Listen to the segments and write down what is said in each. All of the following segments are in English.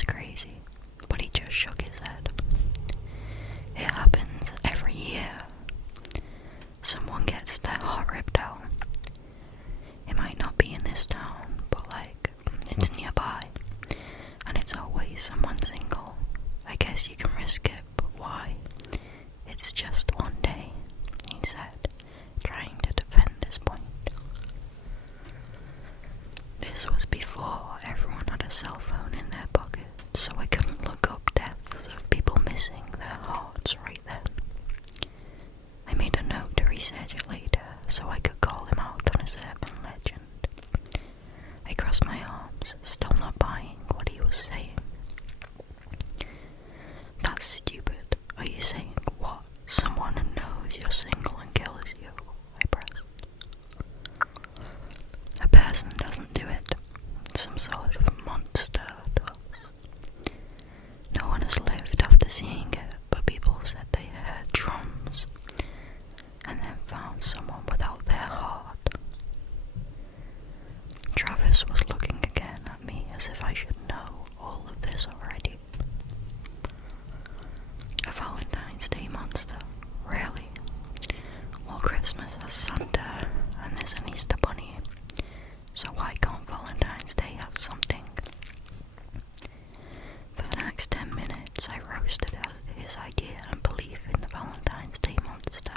was crazy, but he just shook his head. It happens every year. Someone gets their heart ripped out. It might not be in this town, but it's nearby. And it's always someone single. I guess you can risk it, but why? It's just one day, he said, trying to defend his point. This was before everyone had a cell phone in their pocket, so I couldn't look up deaths of people missing their hearts right then. I made a note to research it later, so I could call him out on his urban legend. I crossed my arms, still not buying what he was saying. That's stupid. Are you saying what? Someone who knows you're single and kills you? I pressed. A person doesn't do it. Some sort of monster does. No one has lived after seeing it, but people said they heard drums and then found someone without their heart. Travis was looking again at me as if I should know all of this already. A Valentine's Day monster, really? Well, Christmas has Santa and there's an Easter bunny, so why can't Valentine's Day have something? For the next 10 minutes I roasted his idea and belief in the Valentine's Day monster.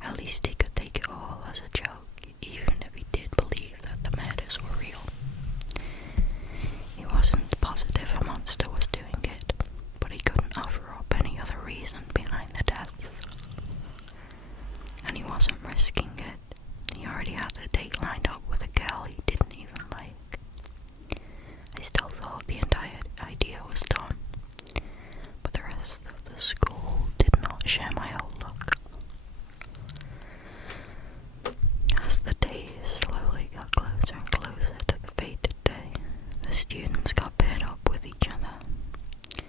At least he could take it all as a joke, even if he did believe that the murders were real. He wasn't positive a monster was doing it, but he couldn't offer up any other reason behind the deaths. And he wasn't risking it. He already had a date lined up with a girl he didn't even like. I still thought the entire idea was dumb, but the rest of the school did not share my outlook. As the days slowly got closer and closer to the fated day, the students got paired up with each other.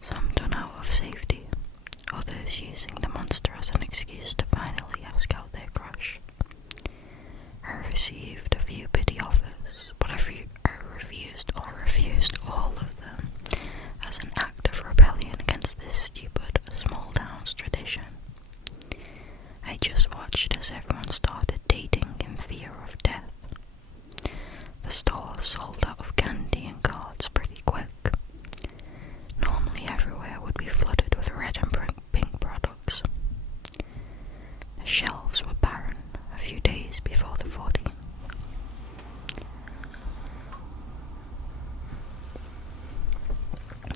Some done out of safety, others using the monster as an excuse to finally ask out their crush. I received a few pity offers, but I refused all of them as an act of rebellion against this stupid small town's tradition. I just watched as everyone started dating in fear of death. The store sold out of candy and cards pretty quick. Normally everywhere would be flooded with red and pink products. The shelves were barren a few days before the 14th.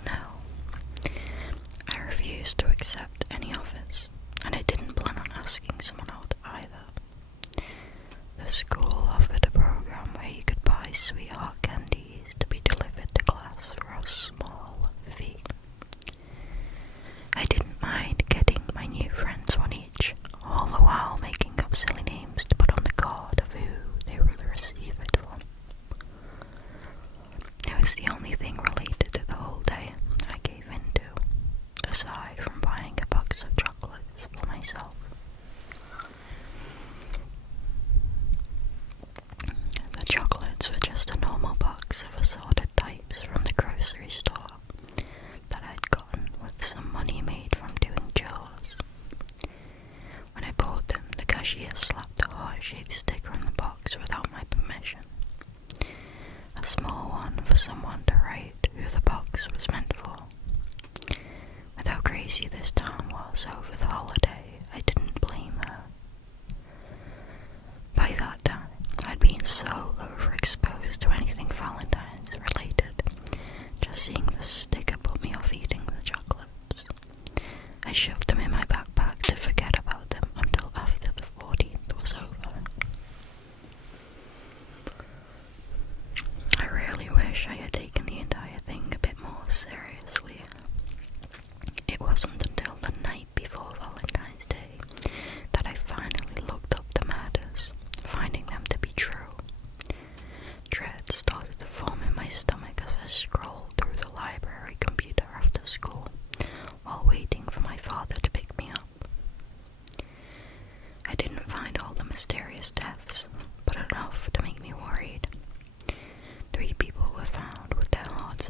Now, I refused to accept any offers, and I didn't plan on asking someone out either. The school offered a program where you could buy sweetheart candies to be delivered to class for a small fee. I didn't mind getting my new friends one each, all the while making up silly names to put on the card of who they would receive it from. It was the only thing related to the whole day I gave into, aside from buying a box of chocolates for myself. The chocolates were just a normal box of assorted types from the grocery store that I'd gotten with some money made from doing chores. When I bought them, the cashier slapped a heart-shaped sticker on the box without my permission. A small one for someone to write who the box was meant for. With how crazy this town was over the holiday, I didn't blame her. By that time, I'd been so overexposed to anything Valentine's related, just seeing the sticker put me off eating the chocolates. I shoved them in my backpack to forget about them until after the 14th was over. I really wish I had taken the entire thing a bit more seriously. It wasn't until the night before Valentine's Day that I finally looked up the matters, finding them to be true. Dread started to form in my stomach as I scrolled through the library computer after school, while waiting for my father to pick me up. I didn't find all the mysterious deaths, but enough to make me worried. 3 people were found with their hearts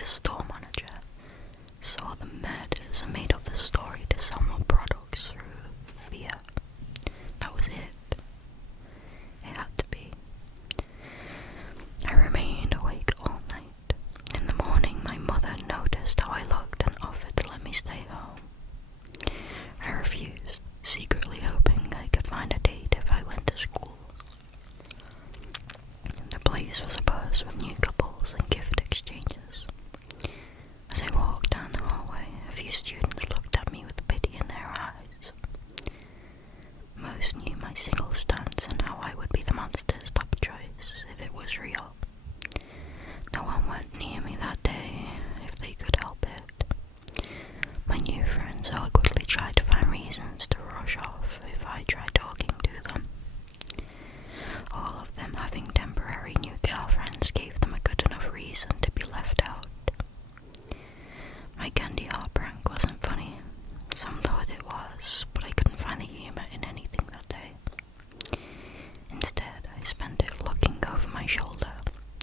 this store manager saw the murders and made up the story to sell more products through fear. That was it. It had to be. I remained awake all night. In the morning, my mother noticed how I looked and offered to let me stay home. I refused, secretly hoping I could find a date if I went to school. The place was abuzz with new couples and gift exchanges. As I walked down the hallway, a few students looked at me with pity in their eyes. Most knew my single stance and how I would be the monster's top choice if it was real. No one went near me that day if they could help it. My new friends awkwardly tried to find reasons to rush off if I tried talking to them. All of them having temporary new girlfriends gave them a good enough reason to be left out. My candy heart prank wasn't funny. Some thought it was, but I couldn't find the humour in anything that day. Instead, I spent it looking over my shoulder,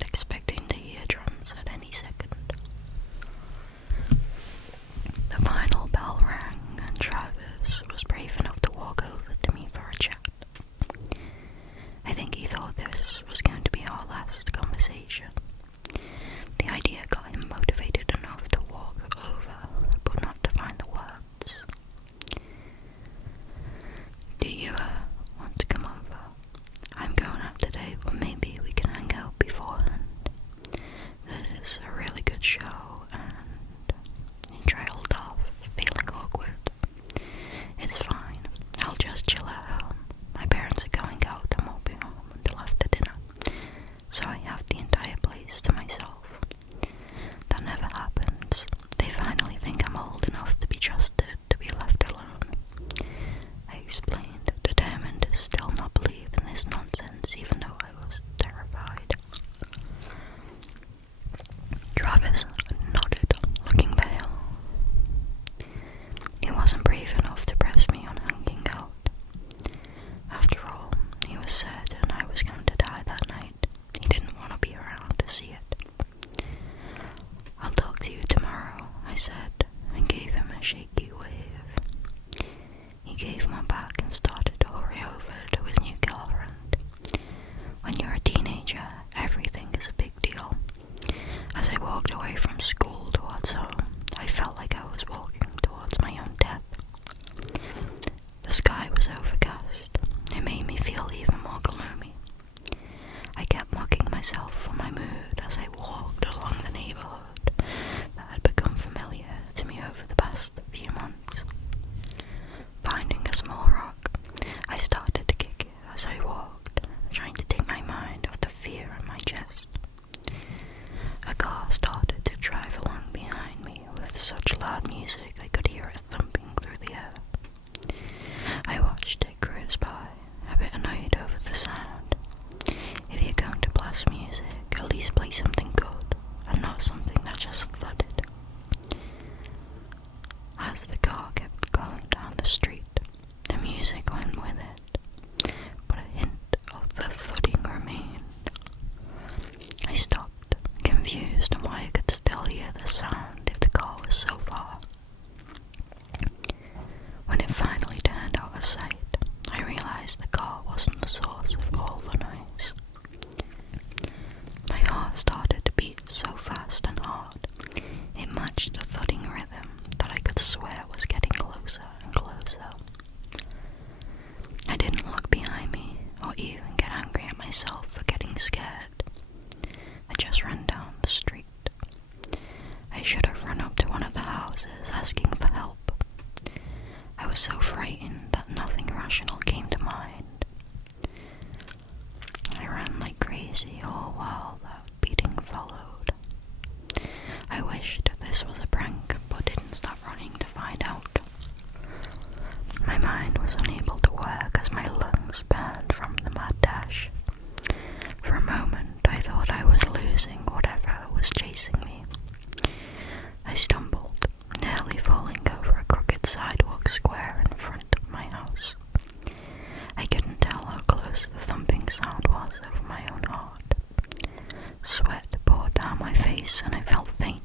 expecting to hear drums at any second. The final bell rang and Travis was brave enough to walk over to me for a chat. I think he thought this was going to be our last conversation. The idea got him motivated enough to walk over, but not to find the words. Do you want to come over? I'm going out today, but maybe we can hang out beforehand. There's a really good show, and he trailed off, feeling awkward. It's fine. I'll just chill at home. My parents are going out and won't be home until after dinner, so I have the entire place to myself. That never happens. They finally think I'm old enough to be trusted to be left alone. I explained, determined to still not believe in this nonsense even though I was terrified. Travis nodded, looking pale. He wasn't brave enough to press me on hanging out. After all, he was certain I was going to die that night. He didn't want to be around to see it. I'll talk to you tomorrow, I said, and gave him a shaky wave. He gave one back and started to hurry over to his new girlfriend. When you're a teenager, everything is a big deal. As I walked away from school towards home, I felt like I was walking towards my own death. The sky was overcast. It made me feel even more gloomy. I kept mocking myself for my mood as I walked along the neighbourhood that had become familiar to me over the past few months. Finding a small rock, I started to kick it as I walked, trying to take my mind off the fear in my chest. A car started to drive along behind me with such loud music I could hear it thumping through the air. I watched it cruise by, a bit annoyed over the sound. If you're going to blast music, at least play something good, and not something that just thudded. As the car kept going down the street, the music went with it, but a hint of the thudding remained. I stopped, confused on why I could still hear the sound if the car was so far. When it finally turned out of sight, I realized the car wasn't the source of all the noise. My heart started to beat so fast and hard, it matched the thudding rhythm that I could swear was getting closer and closer. I didn't look behind me or even get angry at myself for getting scared. I just ran down the street. I should have run up to one of the houses asking for help. I was so frightened that nothing rational came to mind. I ran like crazy all while that beating followed. I wished this was a prank, but didn't stop running to find out. My mind was unable to work as my lungs burned from the mad dash. For a moment, I thought I was losing whatever was chasing me. I stumbled, nearly falling over a crooked sidewalk square in front of my house. I couldn't tell how close the thumping sound was over my own heart. Sweat poured down my face and I felt faint.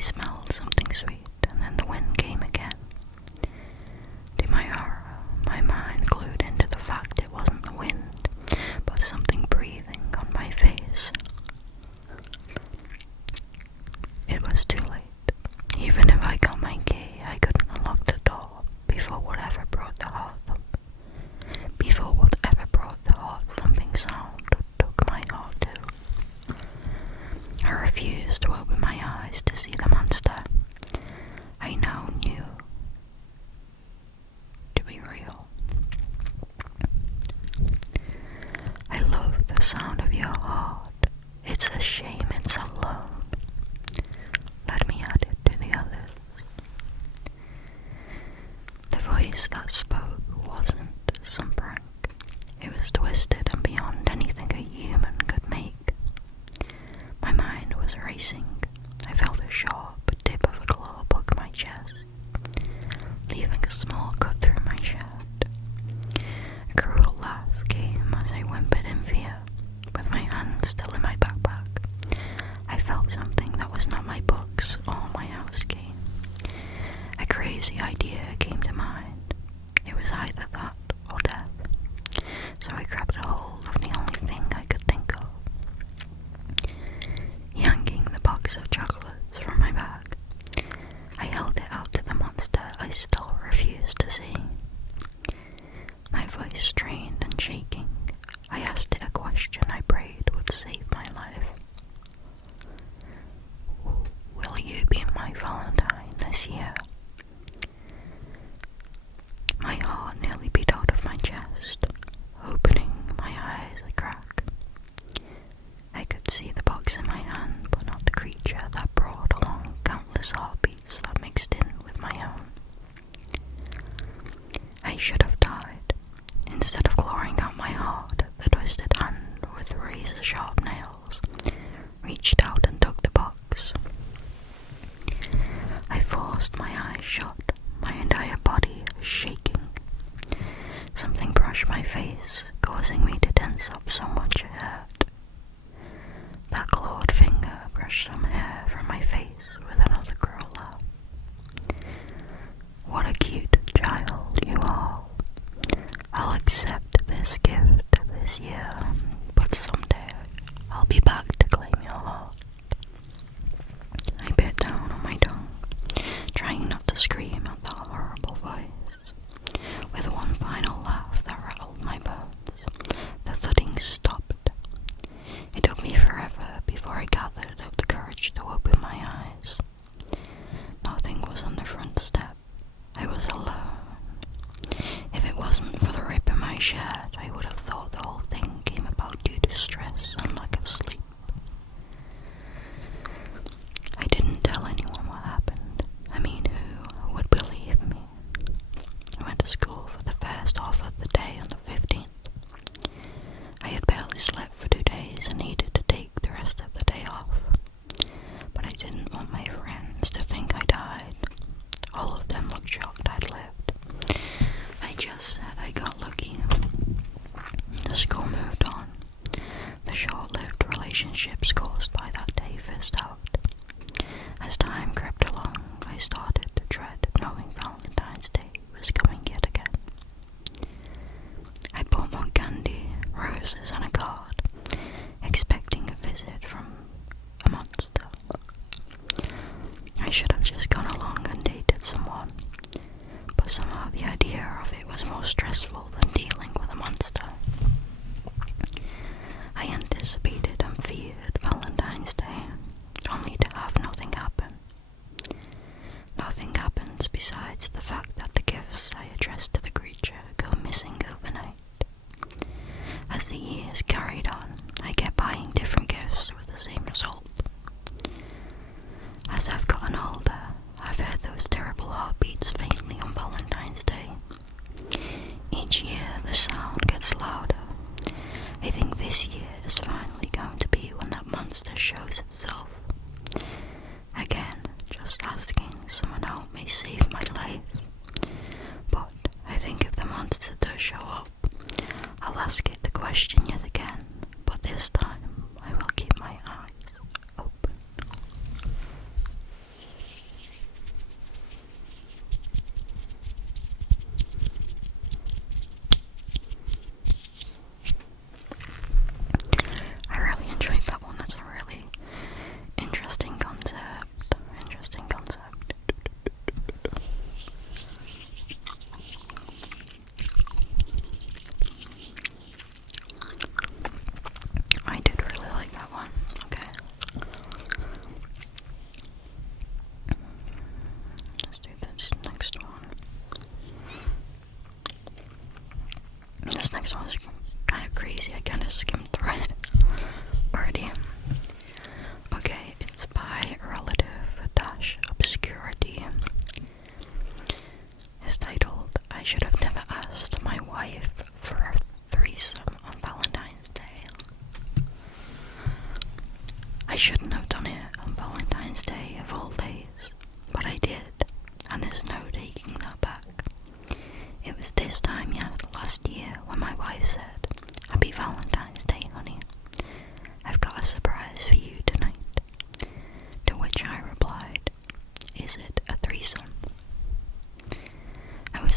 smelled something sweet, and then the wind came again. To my horror, my mind glued into the fact it wasn't the wind, but something breathing on my face. It was too late. Even if I got my key, I couldn't unlock the door before whatever brought the heart thumping sound took my heart too. I refused to open my eyes to see the monster I now knew to be real. I love the sound of your heart. It's a shame it's alone. Let me add it to the others. The voice that spoke wasn't some prank. It was twisted and beyond anything a human could make. My mind was racing. I felt a sharp tip of a claw poke my chest, leaving a small cut through my shirt. A cruel laugh came as I whimpered in fear. With my hand still in my backpack, I felt something that was not my books or my house key. A crazy idea came to mind. It was either that or death. So I grabbed a hold of the only thing I could think of. Yanking the box of chocolates from my bag, I held it out to the monster I still refused to see. My voice strained and shaking, I asked it a question I prayed would save my life. Will you be my Valentine this year? My heart nearly beat out of my chest, opening my eyes a crack. I could see the box in my hand, but not the creature that brought along countless heartbeats that mixed in with my own. I should have died. Instead of clawing out my heart, the twisted hand with razor-sharp nails reached out and took the box. I forced my eyes shut, my entire body shaking. Something brushed my face, causing me to tense up so much it hurt. That clawed finger brushed some hair from my face with another cruel laugh. What a cute child you are. I'll accept this gift this year, but someday I'll be back to claim your heart. I bit down on my tongue, trying not to scream at that horrible voice. With one final laugh that rattled my bones, the thudding stopped. It took me forever before I gathered up the courage to open my eyes. Nothing was on the front step. I was alone. If it wasn't for the rip in my shirt, I would have thought the whole thing came about due to stress and lack of sleep. I didn't tell anyone what happened. I mean, who would believe me? I went to school for the first half of the day on the 15th. I had barely slept for 2 days and needed to take the rest of the day off. But I didn't want my friends to think I died. All of them looked shocked I'd lived. I just said I got lucky. The school moved on. The short-lived relationships caused by that day fizzed out. As time crept along, I started to dread knowing Valentine's Day was coming yet again. I bought more candy, roses, and a card, expecting a visit from a monster. I should have just gone along and dated someone, but somehow the idea of it was more stressful than dealing with a monster. I anticipated and feared Valentine's Day, only to have nothing happen. Nothing happens besides the fact that the gifts I addressed to the creature go missing overnight. As the years carried on, I kept buying different gifts with the same result. As I've gotten older, I've heard those terrible heartbeats faintly on Valentine's Day. Each year the sound gets louder. I think this year is finally going to be when that monster shows itself. Again, just asking someone help me save my life. But I think if the monster does show up, I'll ask it the question yet again, but this time I will keep my eyes open.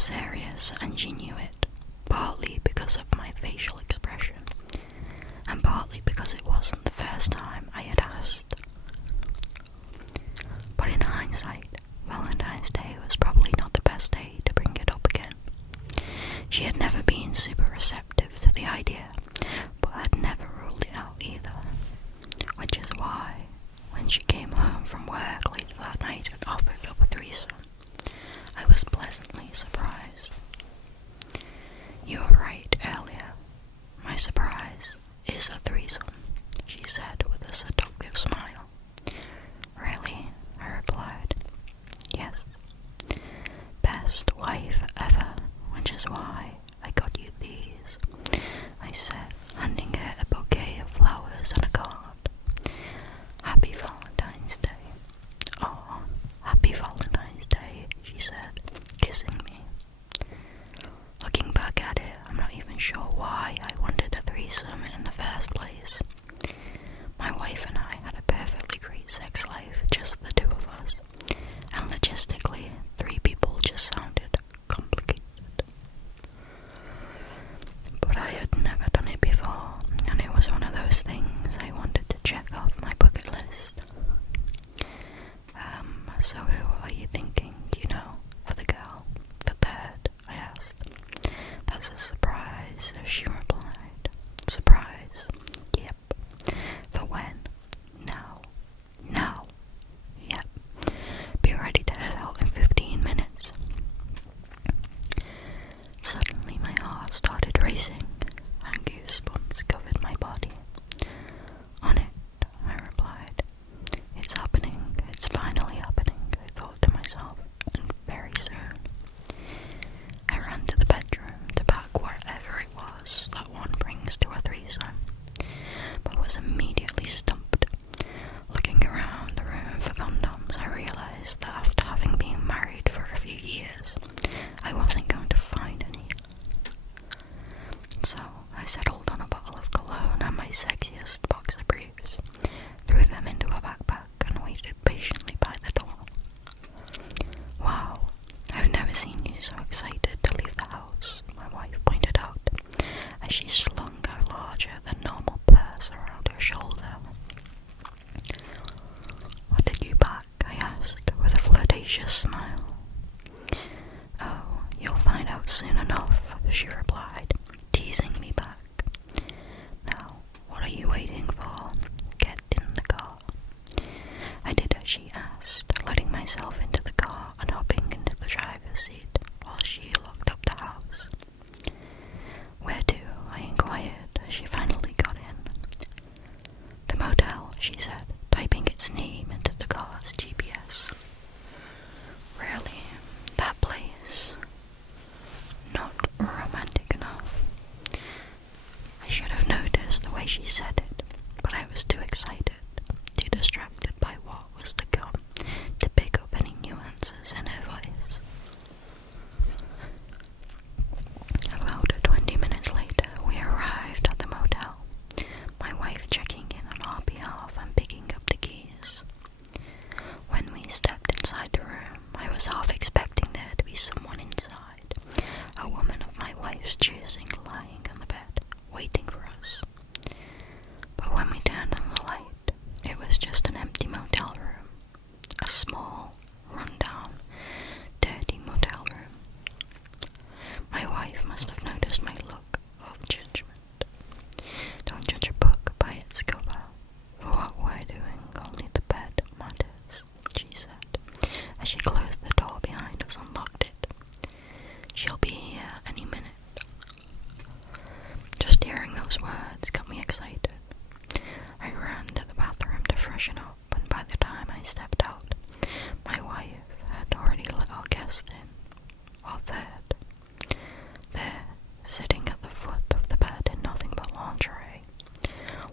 serious, and she knew it, partly because of my facial expression, and partly because it wasn't the first time I had asked. But in hindsight, Valentine's Day was probably not the best day to bring it up again. She had never been super receptive to the idea, but had never ruled it out either, which is why, when she came home from work later that night and offered up a threesome, I was pleasantly surprised. You were right earlier. My surprise is a threesome, she said with a seductive smile. Really? I replied. Yes. Best wife ever, which is why I got you these, I said, handing her a bouquet of flowers and a card. Happy Valentine's Day. Oh, happy Valentine's Day, she said, kissing me. Looking back at it, I'm not even sure why I wanted a threesome in the first place. My wife and I had a perfectly great sex life, just the two of us, and logistically, 3 people just sounded complicated. But I had never done it before, and it was one of those things I wanted to check off my bucket list. So who are you thinking, do you know, for the girl? The third, I asked. That's a surprise, she replied. Surprise? Yep. For when? Now. Now. Yep. Be ready to head out in 15 minutes. Suddenly my heart started racing, and goosebumps covered my body. On it, I replied. It's happening. It's finally happening, I thought to myself, and very soon. I ran to the bedroom to pack whatever it was that one brings to a threesome, but was immediately stumped. Looking around the room for condoms, I realised that after having been married for a few years, I wasn't going to find any. So I settled on a bottle of cologne and my sexiest boxer briefs, threw them into a backpack and waited patiently by the door. Wow, I've never seen you so excited to leave the house, my wife pointed out, as she slung a larger than normal purse around her shoulder. What did you pack? I asked, with a flirtatious smile. Oh, you'll find out soon enough, she replied, teasing me back. Now, what are you waiting for? Get in the car. I did as she asked, letting myself into the car and hopping into the driver's seat while she locked up the house. Where to? I inquired as she finally got in. The motel, she said, typing its name into the car's GPS. Really? That place? Not romantic enough. I should have noticed the way she said it, but I was too excited, too distracted by what was to come, to pick up any nuances in her voice. About 20 minutes later, we arrived at the motel, my wife checking in on our behalf and picking up the keys. When we stepped inside the room, I was half expecting there to be someone inside, a woman of my wife's choosing lying on the bed, waiting for us. But when we turned on the light, it was just an empty motel room. A small, run-down, dirty motel room. My wife must have noticed my look of judgment. Don't judge a book by its cover. For what we're doing, only the bed matters, she said, as she closed the door behind us and locked it. She'll be here any minute. Just hearing those words got me excited. I ran to the bathroom to freshen up, and by the time I stepped out, my wife had already let our guest in. Our third. There, sitting at the foot of the bed in nothing but lingerie,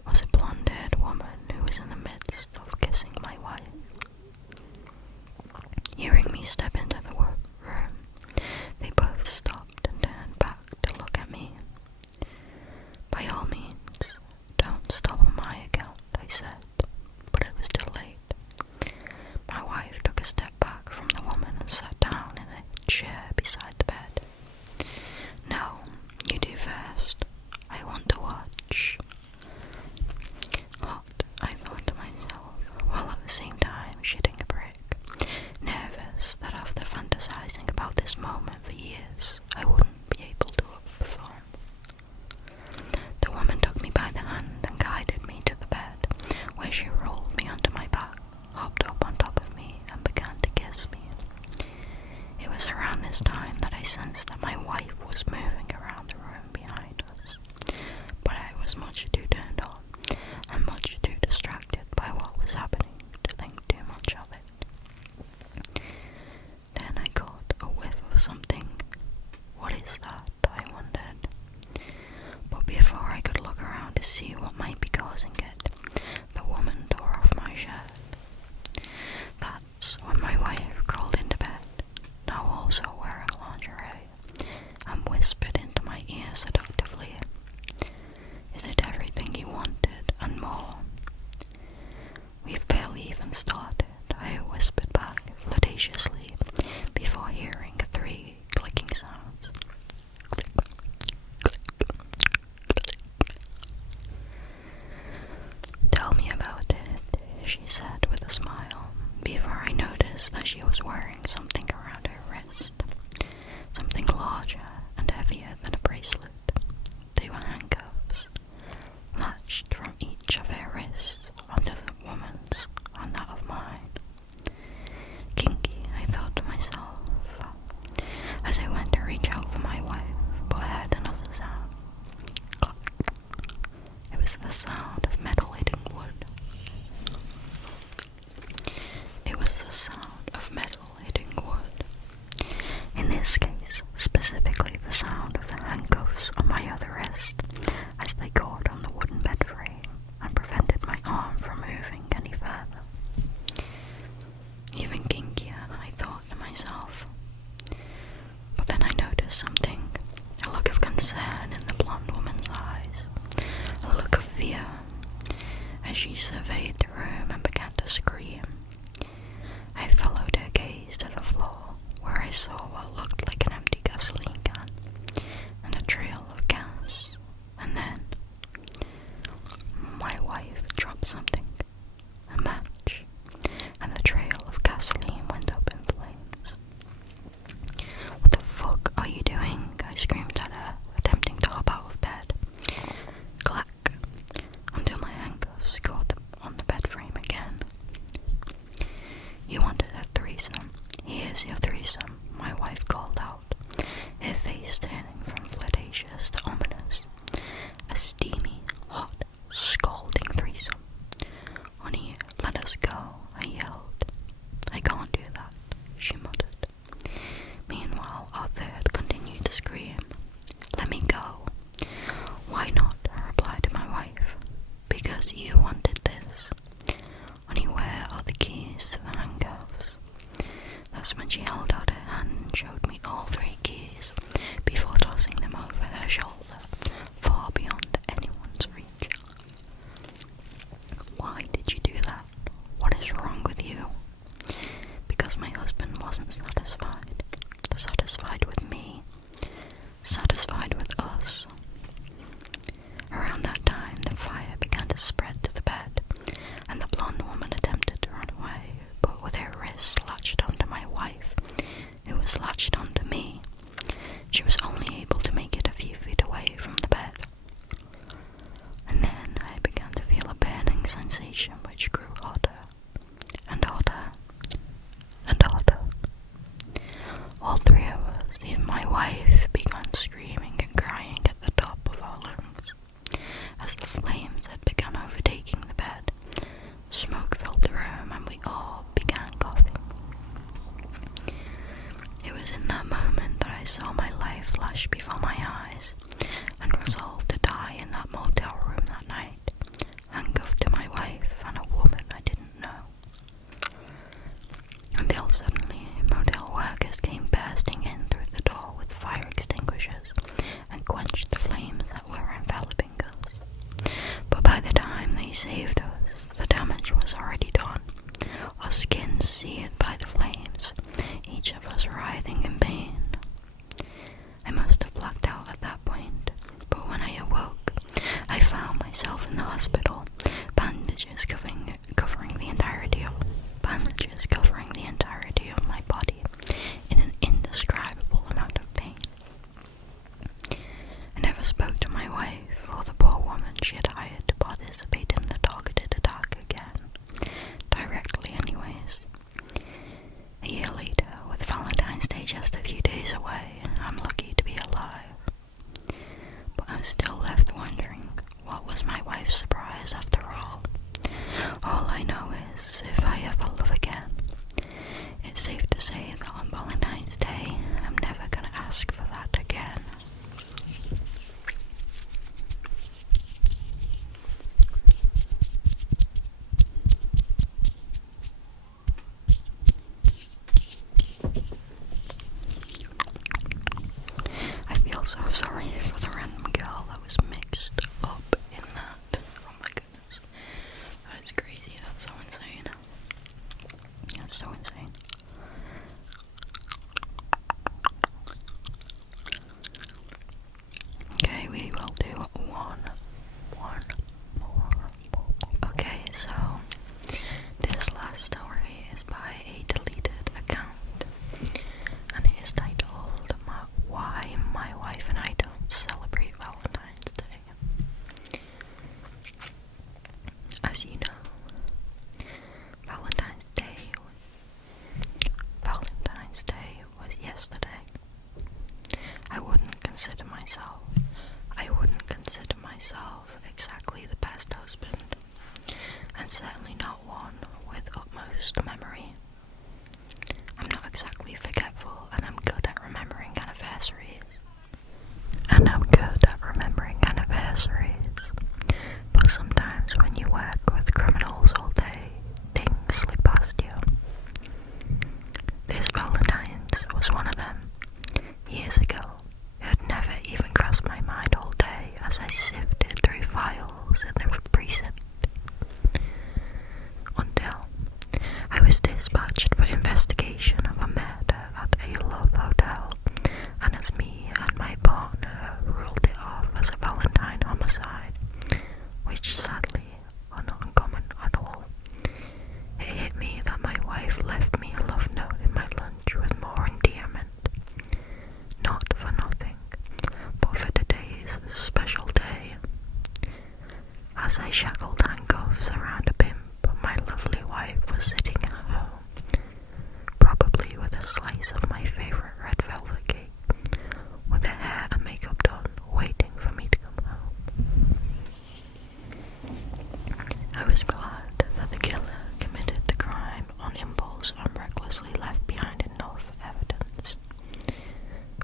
was a blonde-haired woman who was in the midst of kissing my wife. Hearing me step into the room, they both stopped and turned back to look at me. By all means, don't stop on my account, I said, but it was too late. My wife took a step back from the woman and sat down in a chair beside the bed. this time that I sensed that my wife was moving around the room behind us, but I was much too turned on and much too distracted by what was happening to think too much of it. Then I got a whiff of something. What is that? I wondered. But before I could look around to see what might be causing it, the woman tore off my shirt. That's when my wife crawled into bed, now also wearing lingerie, and whispered into my ear seductively, "Is it everything you wanted and more?" "We've barely even started," I whispered back flirtatiously, before hearing 3 clicking sounds. Click, click, click. "Tell me about it," she said with a smile, before I noticed that she was wearing something around her wrist, something larger and heavier than a bracelet. They were handcuffs, latched from each of her wrists onto the woman's and that of mine. Kinky, I thought to myself, as I went to reach out for my wife, but I heard another sound. Clack. It was the sound of metal hitting wood. It was the sound of metal hitting wood. In this case, specifically the sound of the handcuffs on my other wrist as they caught on the wooden bed frame and prevented my arm from moving any further. Even kinkier, I thought to myself. But then I noticed something, a look of concern in the blonde woman's eyes, a look of fear, as she surveyed the room and began to scream. I followed her gaze to the floor, where I saw what looked like an empty gasoline can, and a trail of gas, and then my wife dropped something, a match, and the trail of gasoline went up in flames. "What the fuck are you doing?" I screamed at her, attempting to hop out of bed. Clack, until my handcuffs caught on the bed frame again. "You wanted a threesome. Here's your threesome," my wife called out, her face turning from flirtatious to ominous. "A steamy, hot, scalding threesome. Honey, let us go," I yelled. "I can't do that," she muttered. Meanwhile, our third continued to scream. "Let me go." "Why not?" I replied to my wife. "Because you wanted this." "Honey, where are the keys to the handcuffs?" That's when she held out her hand and showed me all 3 keys, before tossing them over her shoulder, far beyond anyone's reach. "Why did you do that? What is wrong with you?" Because my husband wasn't satisfied. Satisfied with me. Satisfied with us. Around that time, the fire began to spread to the bed, and the blonde woman attempted to run away, but with her wrist latched onto my wife, who was latched onto me, she was only able to make it a few feet away from the bed. And then I began to feel a burning sensation which grew hotter, and hotter, and hotter. All 3 of us, even my wife, began screaming and crying at the top of our lungs, as the flames had begun overtaking the bed. Smoke filled the room and we all began coughing. It was in that moment that I saw my life flash before my eyes, and resolved to die in that motel room that night, handcuffed to my wife and a woman I didn't know. Until suddenly, motel workers came bursting in through the door with fire extinguishers and quenched the flames that were enveloping us. But by the time they saved us, the damage was already done, our skins seared by the flames, each of us writhing in pain. I must have blacked out at that point, was one of them. Years ago, it had never even crossed my mind all day as I sifted through files in the precinct. Until I was dispatched for investigation of a murder at a love hotel, and as me and my partner ruled it off as a Valentine homicide, which sadly are not uncommon at all, it hit me that my wife left me a love note in my lunch with more endearment. Not for nothing, but for today's special day. As I shackled handcuffs around a pimp, my lovely wife was sitting at home, probably with a slice of my favourite red velvet cake, with her hair and makeup done, waiting for me to come home. I was glad that the killer committed the crime on impulse and recklessly left behind enough evidence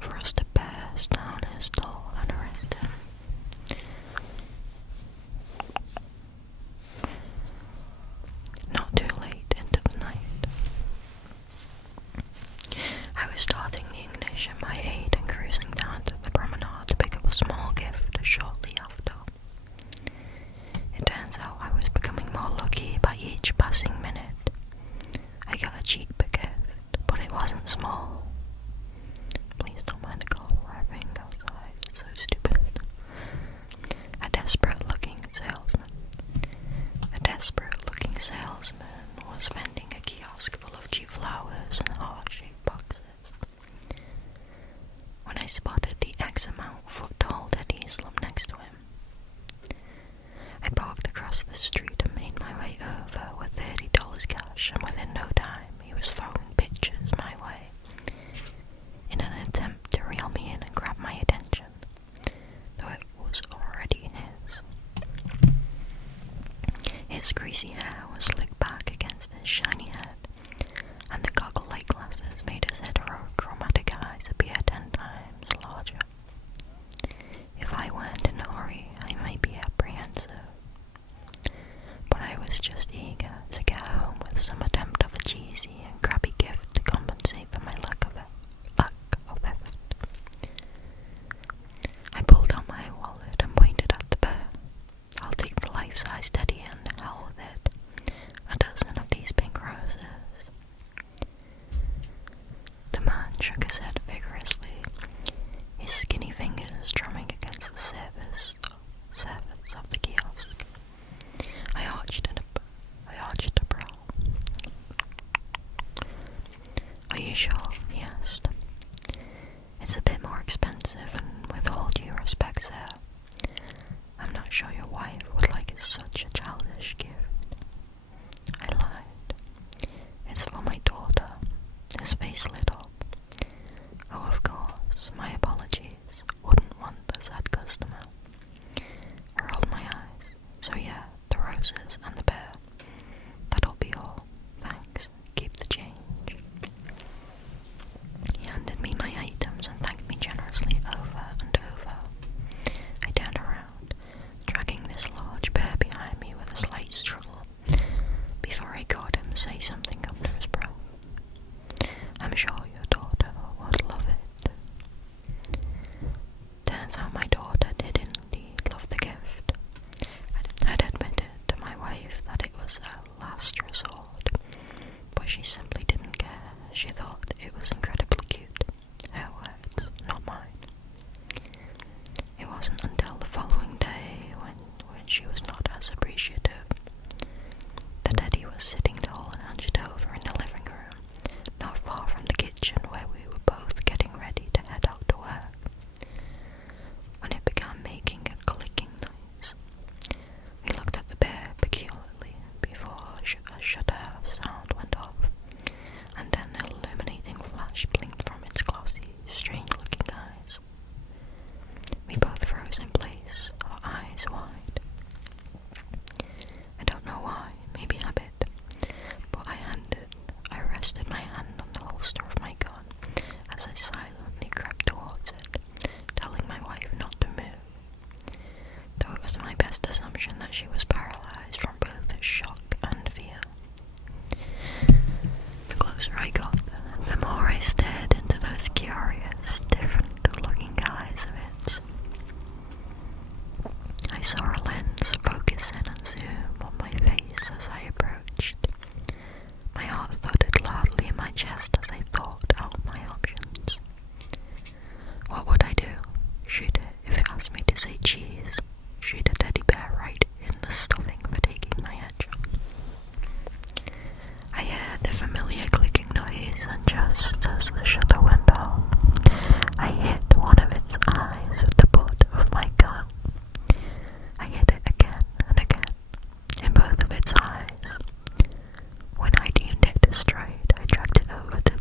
for us to burst down his door and arrest him. Not too late into the night, I was starting the ignition by 8 and cruising down to the promenade to pick up a small gift shortly after. It turns out I was becoming more lucky by each passing minute. I got a cheap gift, but it wasn't small. Please don't mind the car arriving outside, it's so stupid. A desperate-looking salesman was vending a kiosk full of cheap flowers and heart-shaped boxes. When I spotted the X-amount foot-tall teddy slumped next to him, I parked across the street and made my way over with $30 cash, and within no time he was throwing pictures my way in an attempt to reel me in and grab my attention, though it was already his. His greasy hair was slicked back against his shiny head, and the goggle-like glasses made his heterochromatic eyes appear 10 times larger. If I weren't in a hurry, I might be apprehensive, but I was just eager to get home with some attempt of a cheesy and crappy gift to compensate for my lack of effort. I pulled out my wallet and pointed at the bear. I'll take the life-size teddy and the hell with it. A dozen of these pink roses. The man shook his head vigorously, his skinny fingers drumming against the surface of the kiosk. I arched a brow. Are you sure? He asked. It's a bit more expensive, and with all due respect, sir, I'm not sure your wife would like such a childish gift. I lied. It's for my daughter. His face lit up. Oh, of course, my apologies. Wouldn't want a sad customer. I rolled my eyes. So yeah, the roses and the bear. That'll be all. Thanks. Keep the change. He handed me my items and thanked me generously over and over. I turned around, dragging this large bear behind me with a slight struggle, before I caught him say something under his breath. I'm sure your daughter would love it. Turns out my daughter did indeed love the gift. I'd admitted to my wife that it was a last resort, but she simply didn't care. She thought it was incredibly cute. Her words, not mine. It wasn't until the following day, when she was not as appreciative. The teddy was sitting tall and hunched over in the living room, not far from the kitchen where we were both getting ready to head out to work, when it began making a clicking noise. We looked at the bear peculiarly before a shudder sound went off, and then an illuminating flash chest as I thought out my options. What would I do? Shoot it if it asked me to say cheese? Shoot a teddy bear right in the stuffing for taking my edge off? I heard the familiar clicking noise, and just as the shutter went off, I hit one of its eyes with the butt of my gun. I hit it again and again, in both of its eyes. When I deemed it straight, I dragged it over to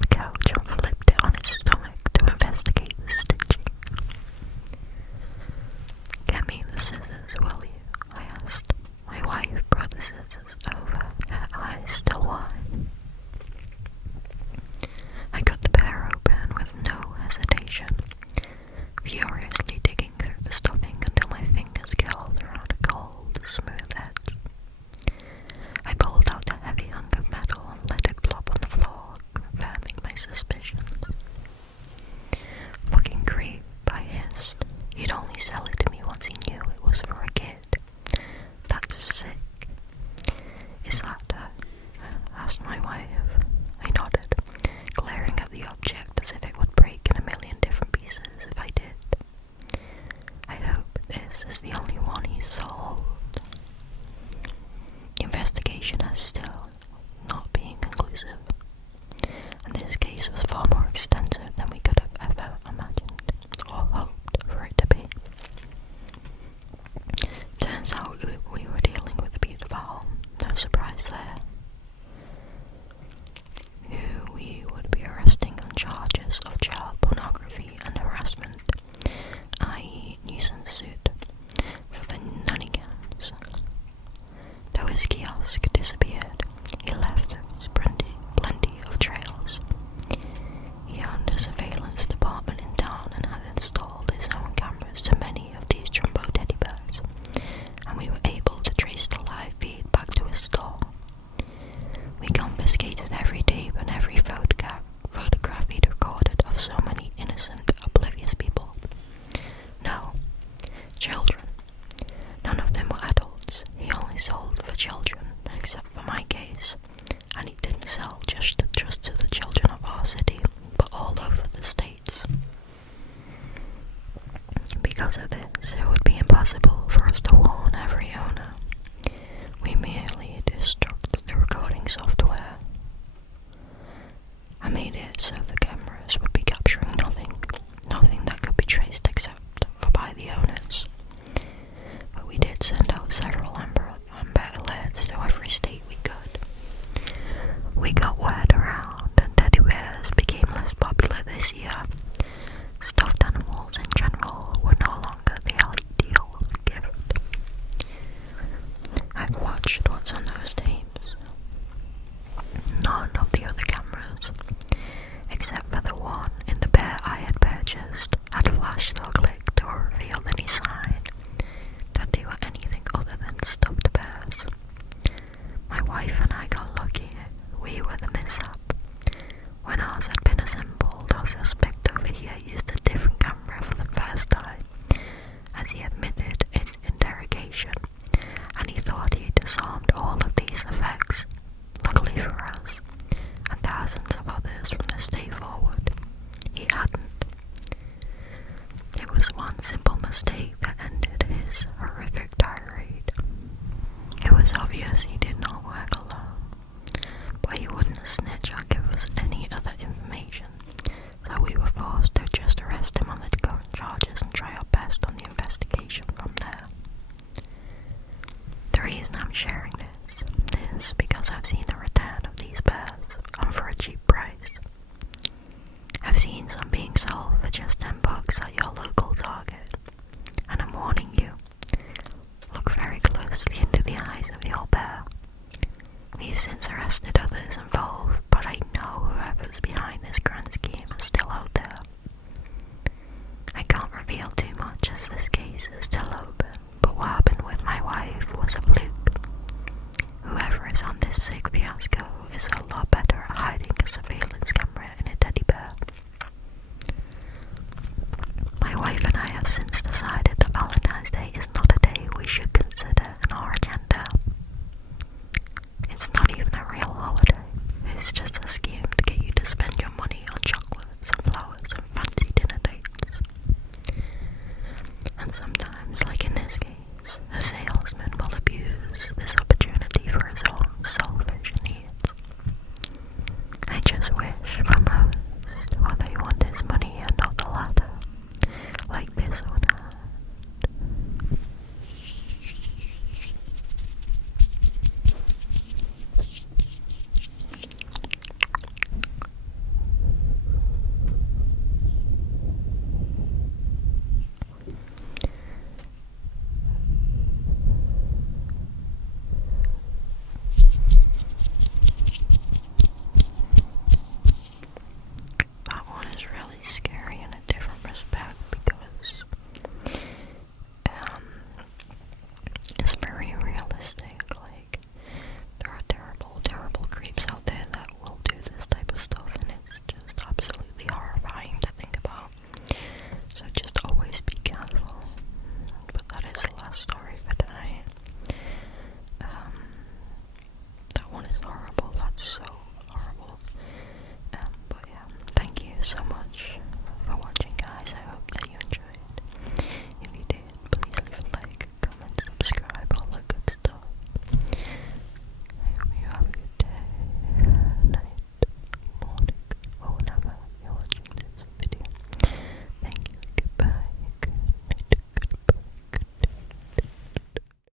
horrible. That's so